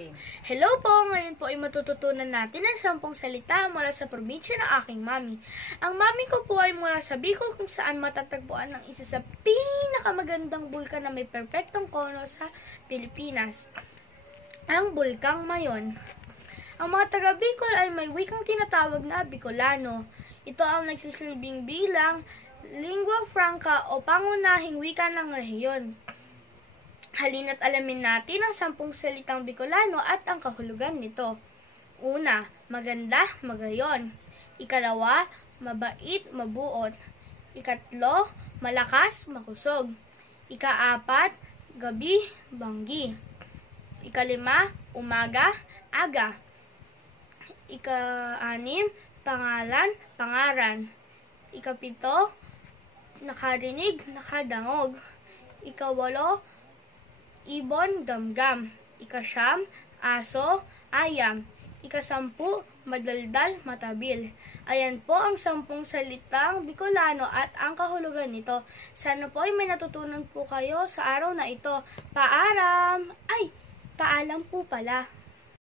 Game. Hello po! Ngayon po ay matututunan natin ang 10 salita mula sa probinsya ng aking mami. Ang mami ko po ay mula sa Bicol kung saan matatagpuan ang isa sa pinakamagandang bulkan na may perpektong kono sa Pilipinas, ang Bulkang Mayon. Ang mga taga Bicol ay may wikang tinatawag na Bicolano. Ito ang nagsisilbing bilang lingua franca o pangunahing wika ng rehiyon. Halina't alamin natin ang 10 salitang Bicolano at ang kahulugan nito. Una, maganda, magayon. Ikalawa, mabait, mabuot. Ikatlo, malakas, makusog. Ikaapat, gabi, banggi. Ikalima, umaga, aga. Ika-anim, pangalan, pangaran. Ikapito, nakarinig, nakadangog. Ikawalo, ibon, gamgam. Ika-9, aso, ayam. Ika-10, madaldal, matabil. Ayan po ang 10 salitang Bicolano at ang kahulugan nito. Sana po ay may natutunan po kayo sa araw na ito. Paalam! Ay, paalam po pala.